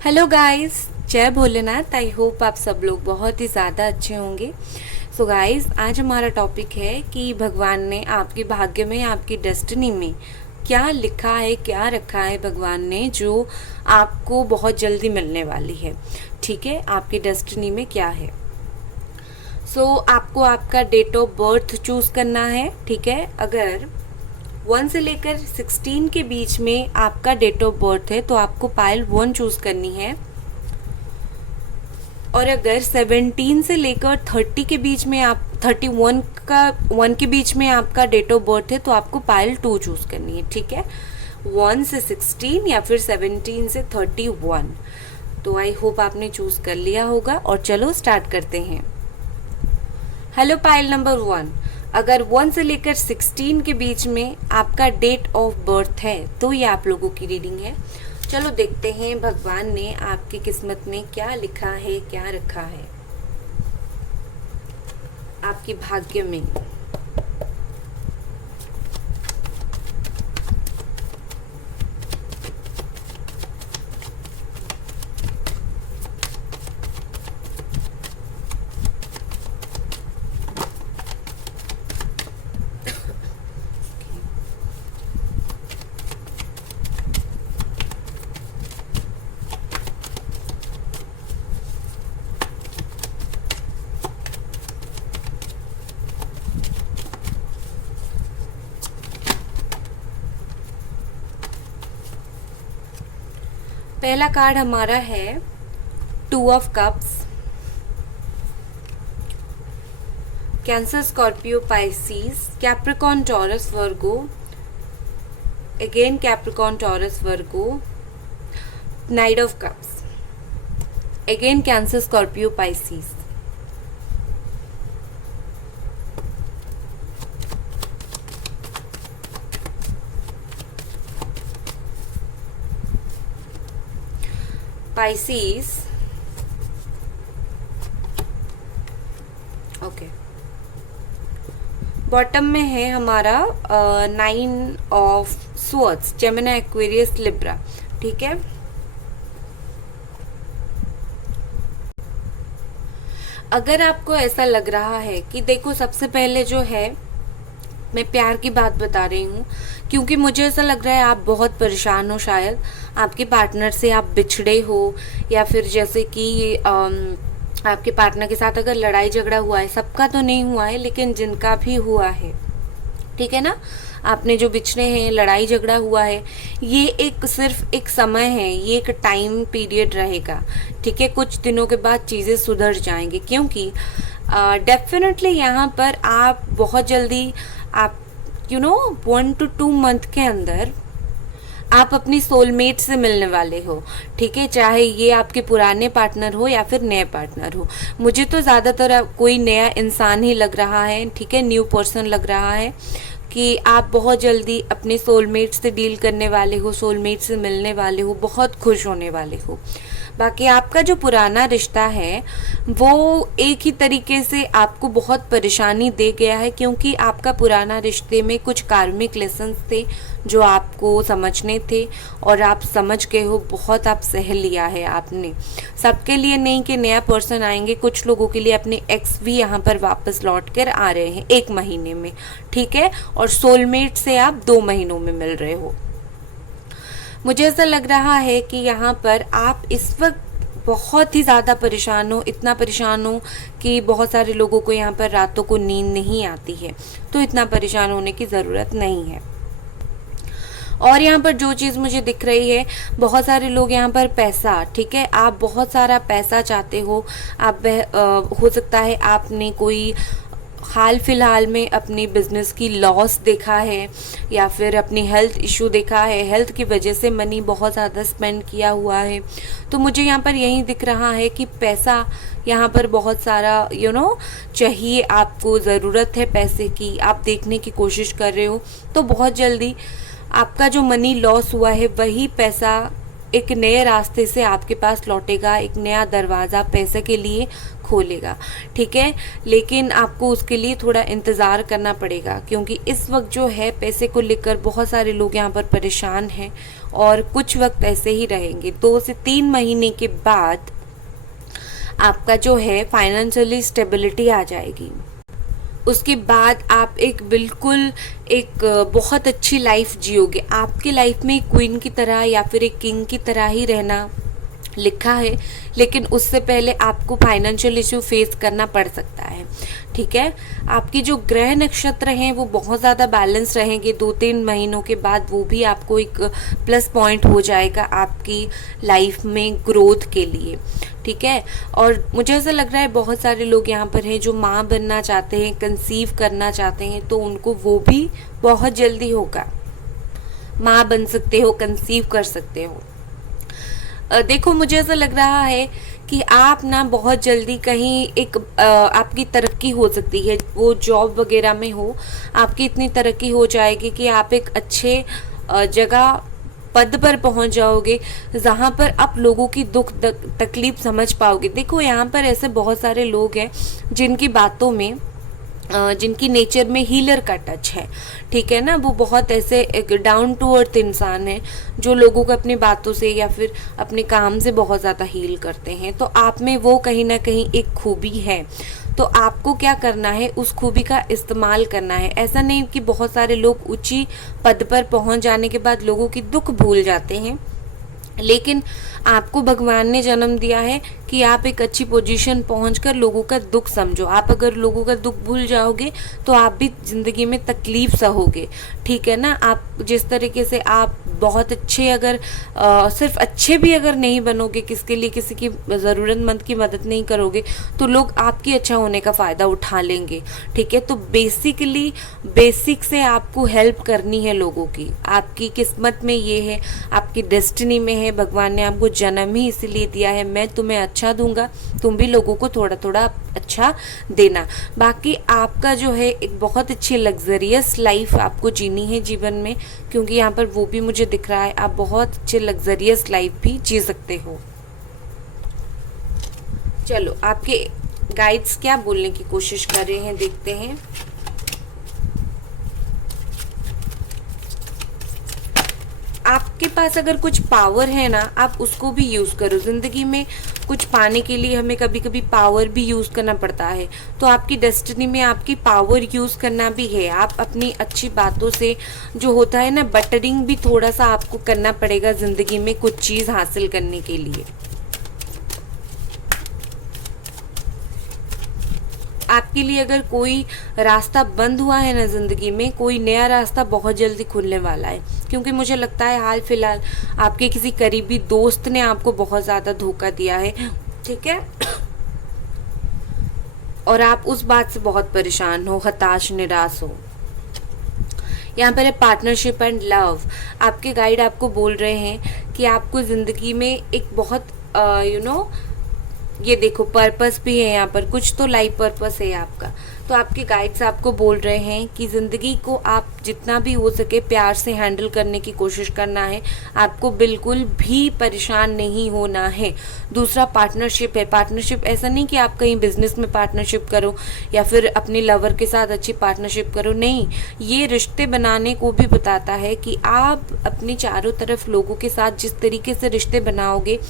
Hello guys, जय Bholenath. I hope आप सब लोग बहुत ही ज़्यादा अच्छे होंगे। सो गाइस, आज हमारा टॉपिक है कि भगवान ने आपके भाग्य में, आपकी डेस्टिनी में क्या लिखा है, क्या रखा है भगवान ने, जो आपको बहुत जल्दी मिलने वाली है। ठीक है, आपकी डेस्टिनी में क्या है। आपको आपका डेट ऑफ बर्थ चूज़ करना है। ठीक है, अगर 1 से लेकर 16 के बीच में आपका डेट ऑफ बर्थ है तो आपको पाइल 1 चूज़ करनी है। और अगर 17 से लेकर 30 के बीच में, आप 31 का 1 के बीच में आपका डेट ऑफ बर्थ है तो आपको पाइल 2 चूज़ करनी है। ठीक है, 1 से 16 या फिर 17 से 31। तो आई होप आपने चूज़ कर लिया होगा और चलो स्टार्ट करते हैं। हेलो पाइल नंबर 1, अगर 1 से लेकर 16 के बीच में आपका डेट ऑफ बर्थ है तो ये आप लोगों की रीडिंग है। चलो देखते हैं भगवान ने आपकी किस्मत में क्या लिखा है, क्या रखा है आपके भाग्य में। पहला कार्ड हमारा है 2 of cups. Cancer, Scorpio, Pisces, Capricorn, Taurus, Virgo, again Capricorn, Taurus, Virgo, night of cups, again cancer, Scorpio, Pisces. Pisces, okay. Bottom में है हमारा 9 of swords, Gemini, Aquarius, Libra. ठीक है, अगर आपको ऐसा लग रहा है कि देखो, सबसे पहले जो है मैं प्यार की बात बता रही हूँ, क्योंकि मुझे ऐसा लग रहा है आप बहुत परेशान हो। शायद आपके पार्टनर से आप बिछड़े हो, या फिर जैसे कि आपके पार्टनर के साथ अगर लड़ाई झगड़ा हुआ है, सबका तो नहीं हुआ है लेकिन जिनका भी हुआ है, ठीक है ना, आपने जो बिछड़े हैं, लड़ाई झगड़ा हुआ है, ये एक सिर्फ एक समय है, ये एक टाइम पीरियड रहेगा। ठीक है, कुछ दिनों के बाद चीज़ें सुधर जाएंगी, क्योंकि डेफिनेटली यहाँ पर आप बहुत जल्दी, आप 1 to 2 मंथ के अंदर आप अपनी सोलमेट से मिलने वाले हो। ठीक है, चाहे ये आपके पुराने पार्टनर हो या फिर नए पार्टनर हो। मुझे तो ज़्यादातर कोई नया इंसान ही लग रहा है। ठीक है, न्यू पर्सन लग रहा है कि आप बहुत जल्दी अपने सोलमेट से डील करने वाले हो, सोलमेट से मिलने वाले हो, बहुत खुश होने वाले हो। बाकी आपका जो पुराना रिश्ता है वो एक ही तरीके से आपको बहुत परेशानी दे गया है, क्योंकि आपका पुराना रिश्ते में कुछ कार्मिक लेसन्स थे जो आपको समझने थे और आप समझ गए हो, बहुत आप सह लिया है आपने। सबके लिए नहीं कि नया पर्सन आएंगे, कुछ लोगों के लिए अपने एक्स भी यहाँ पर वापस लौट कर आ रहे हैं 1 महीने में। ठीक है, और सोलमेट से आप 2 महीनों में मिल रहे हो। मुझे ऐसा लग रहा है कि यहाँ पर आप इस वक्त बहुत ही ज़्यादा परेशान हो, इतना परेशान हो कि बहुत सारे लोगों को यहाँ पर रातों को नींद नहीं आती है। तो इतना परेशान होने की ज़रूरत नहीं है। और यहाँ पर जो चीज़ मुझे दिख रही है, बहुत सारे लोग यहाँ पर पैसा, ठीक है, आप बहुत सारा पैसा चाहते हो। आप हो सकता है आपने कोई हाल फिलहाल में अपनी बिजनेस की लॉस देखा है, या फिर अपनी हेल्थ इशू देखा है, हेल्थ की वजह से मनी बहुत ज़्यादा स्पेंड किया हुआ है। तो मुझे यहाँ पर यही दिख रहा है कि पैसा यहाँ पर बहुत सारा चाहिए, आपको ज़रूरत है पैसे की, आप देखने की कोशिश कर रहे हो। तो बहुत जल्दी आपका जो मनी लॉस हुआ है वही पैसा एक नए रास्ते से आपके पास लौटेगा, एक नया दरवाज़ा पैसे के लिए खोलेगा, ठीक है। लेकिन आपको उसके लिए थोड़ा इंतज़ार करना पड़ेगा, क्योंकि इस वक्त जो है पैसे को लेकर बहुत सारे लोग यहाँ पर परेशान हैं और कुछ वक्त ऐसे ही रहेंगे। 2 से 3 महीने के बाद आपका जो है फाइनेंशियली स्टेबिलिटी आ जाएगी। उसके बाद आप एक बिल्कुल एक बहुत अच्छी लाइफ जियोगे। आपकी लाइफ में क्वीन की तरह या फिर एक किंग की तरह ही रहना लिखा है, लेकिन उससे पहले आपको फाइनेंशियल इशू फेस करना पड़ सकता है, ठीक है। आपकी जो ग्रह नक्षत्र हैं वो बहुत ज़्यादा बैलेंस रहेंगे। 2-3 महीनों के बाद वो भी आपको एक प्लस पॉइंट हो जाएगा आपकी लाइफ में ग्रोथ के लिए, ठीक है। और मुझे ऐसा लग रहा है बहुत सारे लोग यहाँ पर हैं जो माँ बनना चाहते हैं, कंसीव करना चाहते हैं, तो उनको वो भी बहुत जल्दी होगा। माँ बन सकते हो, कंसीव कर सकते हो। देखो मुझे ऐसा लग रहा है कि आप ना बहुत जल्दी कहीं एक आपकी तरक्की हो सकती है, वो जॉब वगैरह में हो, आपकी इतनी तरक्की हो जाएगी कि आप एक अच्छे जगह पद पर पहुंच जाओगे जहां पर आप लोगों की दुख तकलीफ समझ पाओगे। देखो यहाँ पर ऐसे बहुत सारे लोग हैं जिनकी बातों में जिनकी नेचर में हीलर का टच है, ठीक है ना। वो बहुत ऐसे एक डाउन टू अर्थ इंसान है जो लोगों को अपनी बातों से या फिर अपने काम से बहुत ज़्यादा हील करते हैं। तो आप में वो कहीं ना कहीं एक खूबी है, तो आपको क्या करना है, उस खूबी का इस्तेमाल करना है। ऐसा नहीं कि बहुत सारे लोग ऊंची पद पर पहुंच जाने के बाद लोगों की दुख भूल जाते हैं, लेकिन आपको भगवान ने जन्म दिया है कि आप एक अच्छी पोजीशन पहुंचकर लोगों का दुख समझो। आप अगर लोगों का दुख भूल जाओगे तो आप भी जिंदगी में तकलीफ सहोगे, ठीक है ना। आप जिस तरीके से आप बहुत अच्छे अगर सिर्फ अच्छे भी अगर नहीं बनोगे, किसके लिए किसी की ज़रूरतमंद की मदद नहीं करोगे, तो लोग आपकी अच्छा होने का फ़ायदा उठा लेंगे, ठीक है। तो बेसिकली बेसिक से आपको हेल्प करनी है लोगों की। आपकी किस्मत में ये है, आपकी डेस्टिनी में है। भगवान ने आपको जन्म ही इसीलिए दिया है, मैं तुम्हें अच्छा दूंगा, तुम भी लोगों को थोड़ा थोड़ा अच्छा देना। बाकी आपका जो है एक बहुत अच्छी लग्जरियस लाइफ आपको जीनी है जीवन में, क्योंकि यहाँ पर वो भी मुझे दिख रहा है, आप बहुत अच्छे लग्जरियस लाइफ भी जी सकते हो। चलो आपके गाइड्स क्या बोलने की कोशिश कर रहे हैं, देखते हैं। आपके पास अगर कुछ पावर है ना, आप उसको भी यूज़ करो। ज़िंदगी में कुछ पाने के लिए हमें कभी कभी पावर भी यूज़ करना पड़ता है, तो आपकी डेस्टिनी में आपकी पावर यूज़ करना भी है। आप अपनी अच्छी बातों से जो होता है ना, बटरिंग भी थोड़ा सा आपको करना पड़ेगा ज़िंदगी में कुछ चीज़ हासिल करने के लिए। आपके लिए अगर कोई रास्ता बंद हुआ है ना ज़िंदगी में, कोई नया रास्ता बहुत जल्दी खुलने वाला है, क्योंकि मुझे लगता है हाल फिलहाल आपके किसी करीबी दोस्त ने आपको बहुत ज़्यादा धोखा दिया है, ठीक है। और आप उस बात से बहुत परेशान हो, हताश, निराश हो। यहाँ पर है पार्टनरशिप एंड लव। आपके गाइड आपको बोल रहे हैं कि आपको ज़िंदगी में एक बहुत ये देखो पर्पस भी है यहाँ पर, कुछ तो लाइफ पर्पस है आपका। तो आपके गाइड्स आपको बोल रहे हैं कि ज़िंदगी को आप जितना भी हो सके प्यार से हैंडल करने की कोशिश करना है, आपको बिल्कुल भी परेशान नहीं होना है। दूसरा पार्टनरशिप है। पार्टनरशिप ऐसा नहीं कि आप कहीं बिजनेस में पार्टनरशिप करो या फिर अपने लवर के साथ अच्छी पार्टनरशिप करो, नहीं। ये रिश्ते बनाने को भी बताता है कि आप अपने चारों तरफ लोगों के साथ जिस तरीके से रिश्ते बनाओगे,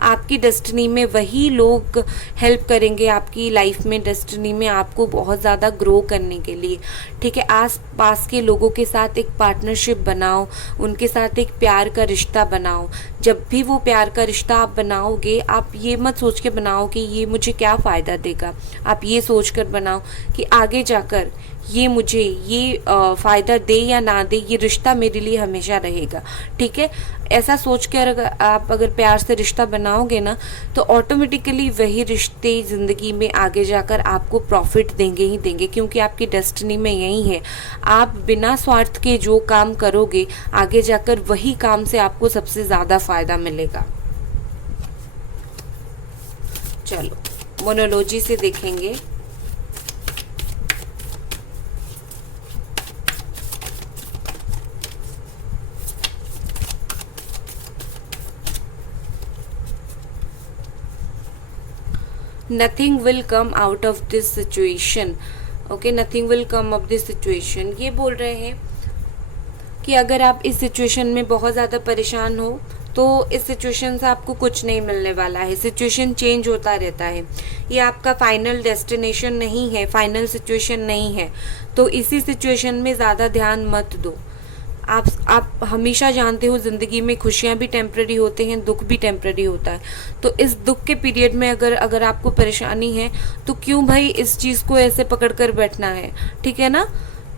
आपकी डेस्टिनी में वही लोग हेल्प करेंगे आपकी लाइफ में, डेस्टिनी में आपको बहुत ज़्यादा ग्रो करने के लिए, ठीक है। आस पास के लोगों के साथ एक पार्टनरशिप बनाओ, उनके साथ एक प्यार का रिश्ता बनाओ। जब भी वो प्यार का रिश्ता आप बनाओगे, आप ये मत सोच के बनाओ कि ये मुझे क्या फ़ायदा देगा, आप ये सोच कर बनाओ कि आगे जाकर ये मुझे ये फ़ायदा दे या ना दे, ये रिश्ता मेरे लिए हमेशा रहेगा, ठीक है। ऐसा सोच कर आप अगर प्यार से रिश्ता बनाओगे ना, तो ऑटोमेटिकली वही रिश्ते ज़िंदगी में आगे जाकर आपको प्रॉफिट देंगे ही देंगे, क्योंकि आपकी डेस्टिनी में यही है। आप बिना स्वार्थ के जो काम करोगे, आगे जाकर वही काम से आपको सबसे ज़्यादा फ़ायदा मिलेगा। चलो मोनोलॉजी से देखेंगे। Nothing will come out of this situation. Okay, nothing will come of this situation, ये बोल रहे हैं कि अगर आप इस सिचुएशन में बहुत ज़्यादा परेशान हो तो इस सिचुएशन से आपको कुछ नहीं मिलने वाला है। सिचुएशन चेंज होता रहता है, ये आपका फाइनल डेस्टिनेशन नहीं है, फाइनल सिचुएशन नहीं है। तो इसी सिचुएशन में ज़्यादा ध्यान मत दो। आप हमेशा जानते हो ज़िंदगी में खुशियाँ भी टेम्प्रेरी होते हैं, दुख भी टेम्प्रेरी होता है। तो इस दुख के पीरियड में अगर आपको परेशानी है तो क्यों भाई इस चीज़ को ऐसे पकड़ कर बैठना है, ठीक है ना।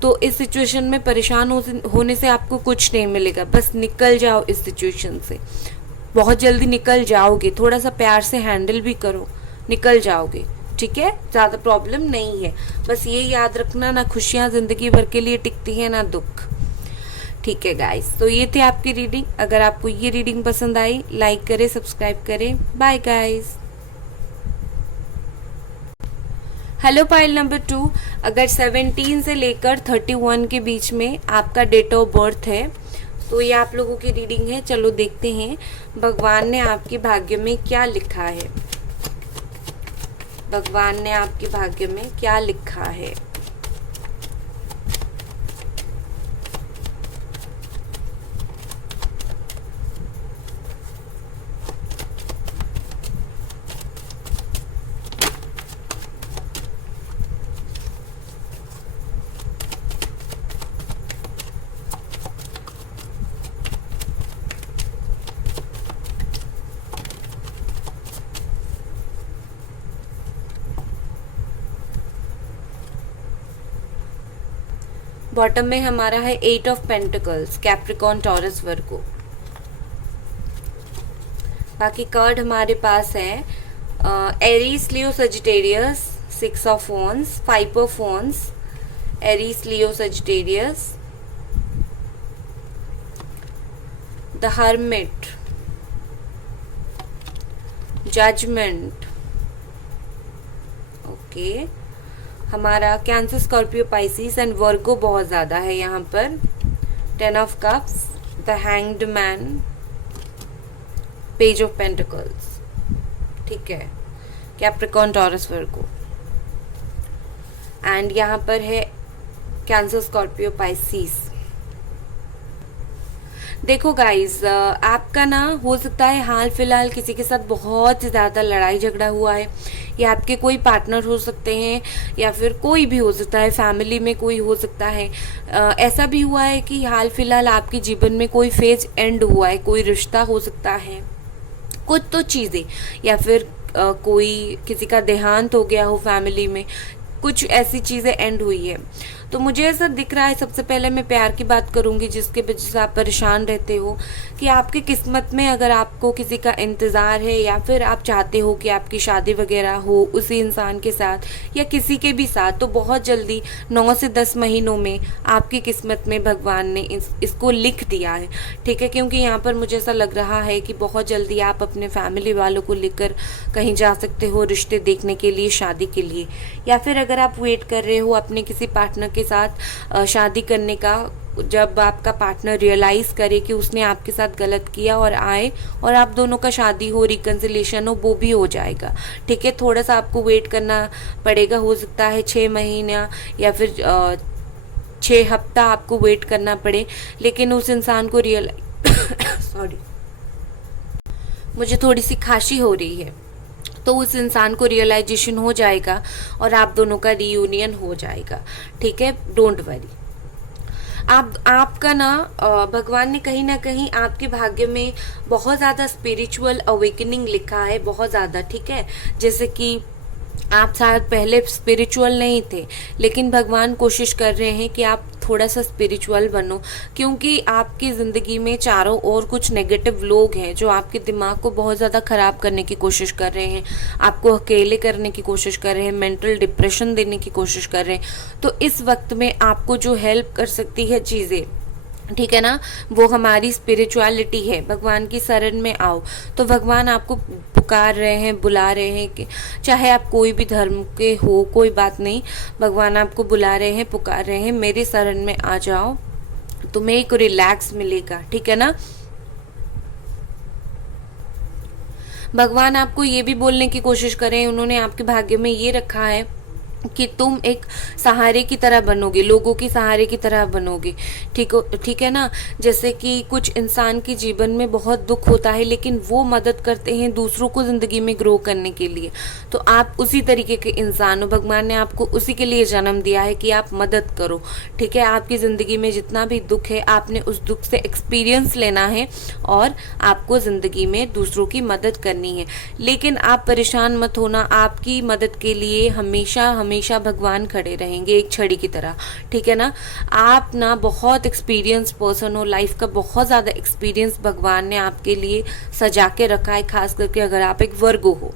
तो इस सिचुएशन में परेशान होने से आपको कुछ नहीं मिलेगा, बस निकल जाओ इस सिचुएशन से। बहुत जल्दी निकल जाओगे, थोड़ा सा प्यार से हैंडल भी करो, निकल जाओगे, ठीक है। ज़्यादा प्रॉब्लम नहीं है। बस ये याद रखना, ना खुशियाँ ज़िंदगी भर के लिए टिकती हैं ना दुख, ठीक है गाइस। तो ये थे आपकी रीडिंग। अगर आपको ये रीडिंग पसंद आई, लाइक करें, सब्सक्राइब करें। Bye guys. Hello pile number 2, अगर 17 से लेकर 31 के बीच में आपका डेट ऑफ बर्थ है तो ये आप लोगों की रीडिंग है। चलो देखते हैं भगवान ने आपके भाग्य में क्या लिखा है। भगवान ने आपके भाग्य में क्या लिखा है। बॉटम में हमारा है 8 of pentacles, Capricorn, Taurus, Virgo. बाकी कार्ड हमारे पास है Aries, Leo, Sagittarius, 6 of wands, 5 of wands, Aries, Leo, Sagittarius, the hermit, judgement. Okay, हमारा Cancer, Scorpio, Pisces and Virgo बहुत ज़्यादा है यहाँ पर। 10 of cups, the hanged man, page of pentacles, ठीक है, कैप्रिकॉर्न, टॉरस, वर्गो। एंड यहाँ पर है कैंसर, स्कॉर्पियो, पाइसिस। देखो गाइस, आपका ना हो सकता है हाल फिलहाल किसी के साथ बहुत ज़्यादा लड़ाई झगड़ा हुआ है, या आपके कोई पार्टनर हो सकते हैं, या फिर कोई भी हो सकता है, फैमिली में कोई हो सकता है। ऐसा भी हुआ है कि हाल फिलहाल आपके जीवन में कोई फेज एंड हुआ है, कोई रिश्ता हो सकता है, कुछ तो चीज़ें, या फिर कोई किसी का देहांत हो गया हो फैमिली में, कुछ ऐसी चीज़ें एंड हुई है। तो मुझे ऐसा दिख रहा है, सबसे पहले मैं प्यार की बात करूंगी जिसके वजह से आप परेशान रहते हो, कि आपकी किस्मत में अगर आपको किसी का इंतज़ार है, या फिर आप चाहते हो कि आपकी शादी वगैरह हो उसी इंसान के साथ या किसी के भी साथ, तो बहुत जल्दी 9 से 10 महीनों में आपकी किस्मत में भगवान ने इसको लिख दिया है, ठीक है। क्योंकि यहाँ पर मुझे ऐसा लग रहा है कि बहुत जल्दी आप अपने फैमिली वालों को लेकर कहीं जा सकते हो, रिश्ते देखने के लिए, शादी के लिए। या फिर अगर आप वेट कर रहे हो अपने किसी पार्टनर के साथ शादी करने का, जब आपका पार्टनर रियलाइज़ करे कि उसने आपके साथ गलत किया और आए और आप दोनों का शादी हो, रिकन्सिलेशन हो, वो भी हो जाएगा, ठीक है। थोड़ा सा आपको वेट करना पड़ेगा, हो सकता है 6 महीना या फिर 6 हफ्ता आपको वेट करना पड़े, लेकिन उस इंसान को सॉरी, मुझे थोड़ी सी खांसी हो रही है, तो उस इंसान को रियलाइजेशन हो जाएगा और आप दोनों का रीयूनियन हो जाएगा, ठीक है। Don't worry. आपका ना भगवान ने कहीं ना कहीं आपके भाग्य में बहुत ज़्यादा स्पिरिचुअल अवेकनिंग लिखा है, बहुत ज़्यादा, ठीक है। जैसे कि आप शायद पहले स्पिरिचुअल नहीं थे, लेकिन भगवान कोशिश कर रहे हैं कि आप थोड़ा सा स्पिरिचुअल बनो, क्योंकि आपकी ज़िंदगी में चारों ओर कुछ नेगेटिव लोग हैं जो आपके दिमाग को बहुत ज़्यादा ख़राब करने की कोशिश कर रहे हैं, आपको अकेले करने की कोशिश कर रहे हैं, मेंटल डिप्रेशन देने की कोशिश कर रहे हैं। तो इस वक्त में आपको जो हेल्प कर सकती है चीज़ें, ठीक है ना, वो हमारी स्पिरिचुअलिटी है। भगवान की शरण में आओ। तो भगवान आपको पुकार रहे हैं, बुला रहे हैं, कि चाहे आप कोई भी धर्म के हो, कोई बात नहीं, भगवान आपको बुला रहे हैं, पुकार रहे हैं, मेरे शरण में आ जाओ, तुम्हें एक रिलैक्स मिलेगा, ठीक है ना। भगवान आपको ये भी बोलने की कोशिश करें, उन्होंने आपके भाग्य में ये रखा है कि तुम एक सहारे की तरह बनोगे, लोगों की सहारे की तरह बनोगे। ठीक है ना। जैसे कि कुछ इंसान के जीवन में बहुत दुख होता है, लेकिन वो मदद करते हैं दूसरों को ज़िंदगी में ग्रो करने के लिए। तो आप उसी तरीके के इंसान हो, भगवान ने आपको उसी के लिए जन्म दिया है कि आप मदद करो। ठीक है, आपकी ज़िंदगी में जितना भी दुख है, आपने उस दुख से एक्सपीरियंस लेना है और आपको ज़िंदगी में दूसरों की मदद करनी है। लेकिन आप परेशान मत होना, आपकी मदद के लिए हमेशा हमेशा भगवान खड़े रहेंगे एक छड़ी की तरह। ठीक है ना। आप ना बहुत एक्सपीरियंस पर्सन हो, लाइफ का बहुत ज़्यादा एक्सपीरियंस भगवान ने आपके लिए सजा के रखा है, खास करके अगर आप एक वर्गो हो।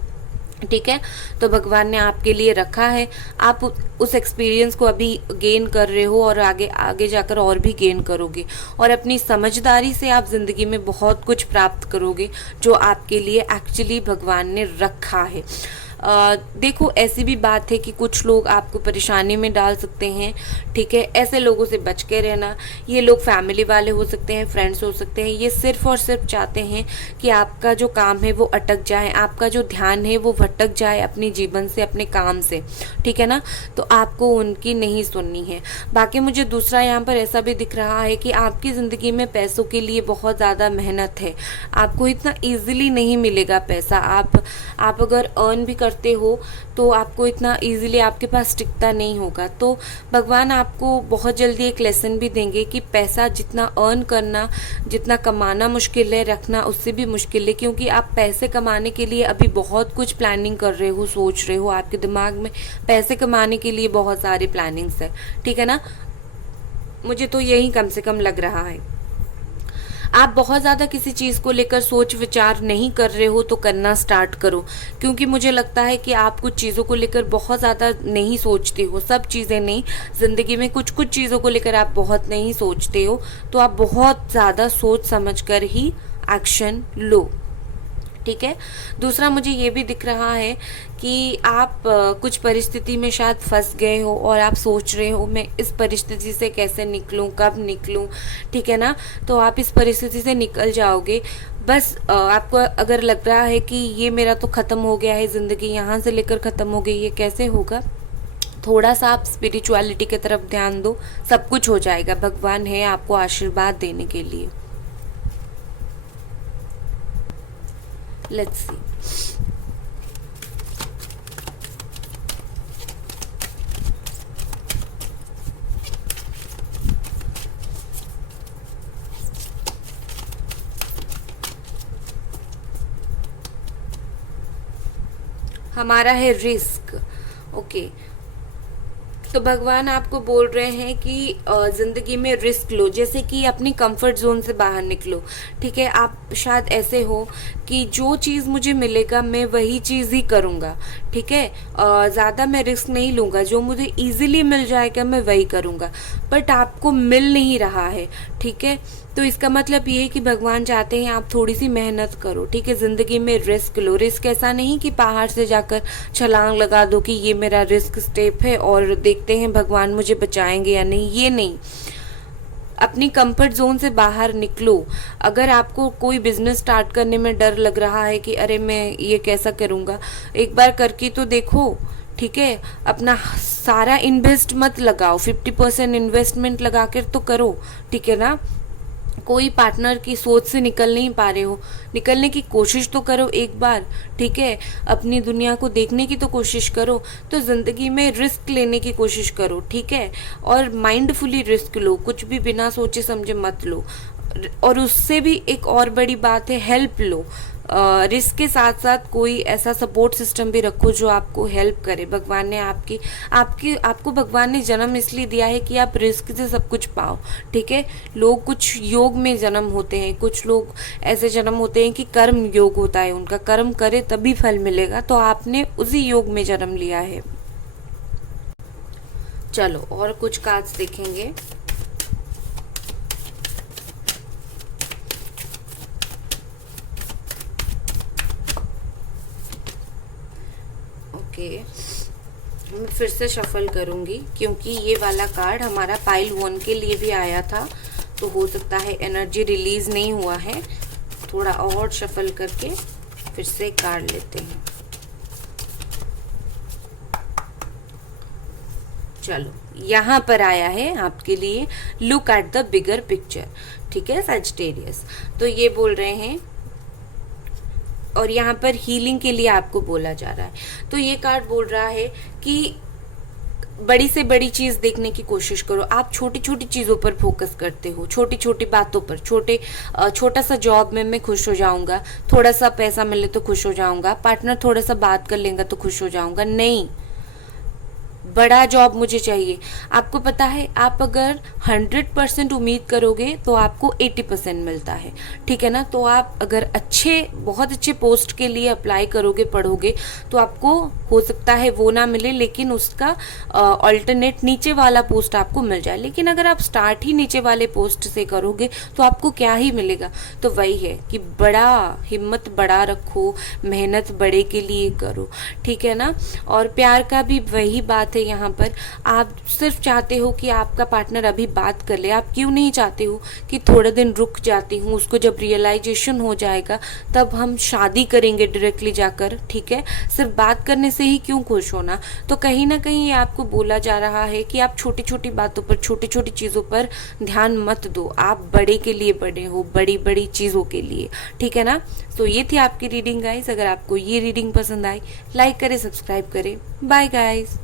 ठीक है, तो भगवान ने आपके लिए रखा है। आप उस एक्सपीरियंस को अभी गेन कर रहे हो और आगे आगे जाकर और भी गेन करोगे, और अपनी समझदारी से आप ज़िंदगी में बहुत कुछ प्राप्त करोगे जो आपके लिए एक्चुअली भगवान ने रखा है। देखो, ऐसी भी बात है कि कुछ लोग आपको परेशानी में डाल सकते हैं। ठीक है, ऐसे लोगों से बच के रहना। ये लोग फैमिली वाले हो सकते हैं, फ्रेंड्स हो सकते हैं। ये सिर्फ और सिर्फ चाहते हैं कि आपका जो काम है वो अटक जाए, आपका जो ध्यान है वो भटक जाए अपने जीवन से, अपने काम से। ठीक है ना। तो आपको उनकी नहीं सुननी है। बाकी मुझे दूसरा यहाँ पर ऐसा भी दिख रहा है कि आपकी ज़िंदगी में पैसों के लिए बहुत ज़्यादा मेहनत है। आपको इतना ईजिली नहीं मिलेगा पैसा। आप अगर अर्न भी करते हो तो आपको इतना इजीली आपके पास टिकता नहीं होगा। तो भगवान आपको बहुत जल्दी एक लेसन भी देंगे कि पैसा जितना अर्न करना, जितना कमाना मुश्किल है, रखना उससे भी मुश्किल है। क्योंकि आप पैसे कमाने के लिए अभी बहुत कुछ प्लानिंग कर रहे हो, सोच रहे हो, आपके दिमाग में पैसे कमाने के लिए बहुत सारे प्लानिंग्स है। ठीक है ना। मुझे तो यही कम से कम लग रहा है। आप बहुत ज़्यादा किसी चीज़ को लेकर सोच विचार नहीं कर रहे हो तो करना स्टार्ट करो, क्योंकि मुझे लगता है कि आप कुछ चीज़ों को लेकर बहुत ज़्यादा नहीं सोचते हो। सब चीज़ें नहीं, ज़िंदगी में कुछ कुछ चीज़ों को लेकर आप बहुत नहीं सोचते हो। तो आप बहुत ज़्यादा सोच समझ कर ही एक्शन लो। ठीक है। दूसरा मुझे ये भी दिख रहा है कि आप कुछ परिस्थिति में शायद फंस गए हो और आप सोच रहे हो मैं इस परिस्थिति से कैसे निकलूं, कब निकलूं। ठीक है ना। तो आप इस परिस्थिति से निकल जाओगे। बस आपको अगर लग रहा है कि ये मेरा तो ख़त्म हो गया है, ज़िंदगी यहाँ से लेकर ख़त्म हो गई, ये कैसे होगा, थोड़ा सा आप स्पिरिचुअलिटी की तरफ ध्यान दो, सब कुछ हो जाएगा। भगवान है आपको आशीर्वाद देने के लिए। Let's see. हमारा है रिस्क। ओके, तो भगवान आपको बोल रहे हैं कि ज़िंदगी में रिस्क लो, जैसे कि अपनी कंफर्ट जोन से बाहर निकलो। ठीक है। आप शायद ऐसे हो कि जो चीज़ मुझे मिलेगा मैं वही चीज़ ही करूँगा। ठीक है। ज़्यादा मैं रिस्क नहीं लूँगा, जो मुझे इजीली मिल जाएगा मैं वही करूँगा। बट आपको मिल नहीं रहा है। ठीक है। तो इसका मतलब ये है कि भगवान चाहते हैं आप थोड़ी सी मेहनत करो। ठीक है। ज़िंदगी में रिस्क लो। रिस्क ऐसा नहीं कि पहाड़ से जाकर छलांग लगा दो कि ये मेरा रिस्क स्टेप है और देखते हैं भगवान मुझे बचाएंगे या नहीं, ये नहीं। अपनी कंफर्ट जोन से बाहर निकलो। अगर आपको कोई बिजनेस स्टार्ट करने में डर लग रहा है कि अरे मैं ये कैसा करूँगा, एक बार करके तो देखो। ठीक है। अपना सारा इन्वेस्ट मत लगाओ, 50% इन्वेस्टमेंट लगा कर तो करो। ठीक है ना। कोई पार्टनर की सोच से निकल नहीं पा रहे हो, निकलने की कोशिश तो करो एक बार। ठीक है। अपनी दुनिया को देखने की तो कोशिश करो। तो ज़िंदगी में रिस्क लेने की कोशिश करो। ठीक है। और माइंडफुली रिस्क लो, कुछ भी बिना सोचे समझे मत लो। और उससे भी एक और बड़ी बात है, हेल्प लो। रिस्क के साथ साथ कोई ऐसा सपोर्ट सिस्टम भी रखो जो आपको हेल्प करे। भगवान ने आपको भगवान ने जन्म इसलिए दिया है कि आप रिस्क से सब कुछ पाओ। ठीक है। लोग कुछ योग में जन्म होते हैं, कुछ लोग ऐसे जन्म होते हैं कि कर्म योग होता है उनका, कर्म करे तभी फल मिलेगा। तो आपने उसी योग में जन्म लिया है। चलो और कुछ कार्ड्स देखेंगे। मैं फिर से शफल करूंगी क्योंकि ये वाला कार्ड हमारा पाइल 1 के लिए भी आया था, तो हो सकता है एनर्जी रिलीज नहीं हुआ है। थोड़ा और शफल करके फिर से कार्ड लेते हैं। चलो, यहाँ पर आया है आपके लिए look at the bigger picture. ठीक है सजिटेरियस, तो ये बोल रहे हैं और यहाँ पर हीलिंग के लिए आपको बोला जा रहा है। तो ये कार्ड बोल रहा है कि बड़ी से बड़ी चीज देखने की कोशिश करो। आप छोटी छोटी चीजों पर फोकस करते हो, छोटी छोटी बातों पर। छोटा सा जॉब में मैं खुश हो जाऊंगा, थोड़ा सा पैसा मिले तो खुश हो जाऊंगा, पार्टनर थोड़ा सा बात कर लेगा तो खुश हो जाऊंगा, नहीं, बड़ा जॉब मुझे चाहिए। आपको पता है, आप अगर 100% उम्मीद करोगे तो आपको 80% मिलता है। ठीक है ना। तो आप अगर बहुत अच्छे पोस्ट के लिए अप्लाई करोगे, पढ़ोगे, तो आपको हो सकता है वो ना मिले, लेकिन उसका ऑल्टरनेट नीचे वाला पोस्ट आपको मिल जाए। लेकिन अगर आप स्टार्ट ही नीचे वाले पोस्ट से करोगे तो आपको क्या ही मिलेगा। तो वही है कि हिम्मत बड़ा रखो, मेहनत बड़े के लिए करो। ठीक है ना। और प्यार का भी वही बात है। यहाँ पर आप सिर्फ चाहते हो कि आपका पार्टनर अभी बात कर ले। आप क्यों नहीं चाहते हो कि थोड़े दिन रुक जाती हूँ, उसको जब रियलाइजेशन हो जाएगा तब हम शादी करेंगे डायरेक्टली जाकर। ठीक है। सिर्फ बात करने से ही क्यों खुश होना। तो कहीं ना कहीं आपको बोला जा रहा है कि आप छोटी छोटी बातों पर, छोटी छोटी चीज़ों पर ध्यान मत दो। आप बड़े के लिए बड़े हो, बड़ी बड़ी चीज़ों के लिए। ठीक है ना। तो ये थी आपकी रीडिंग गाइस। अगर आपको ये रीडिंग पसंद आई, लाइक करें, सब्सक्राइब करें। Bye guys.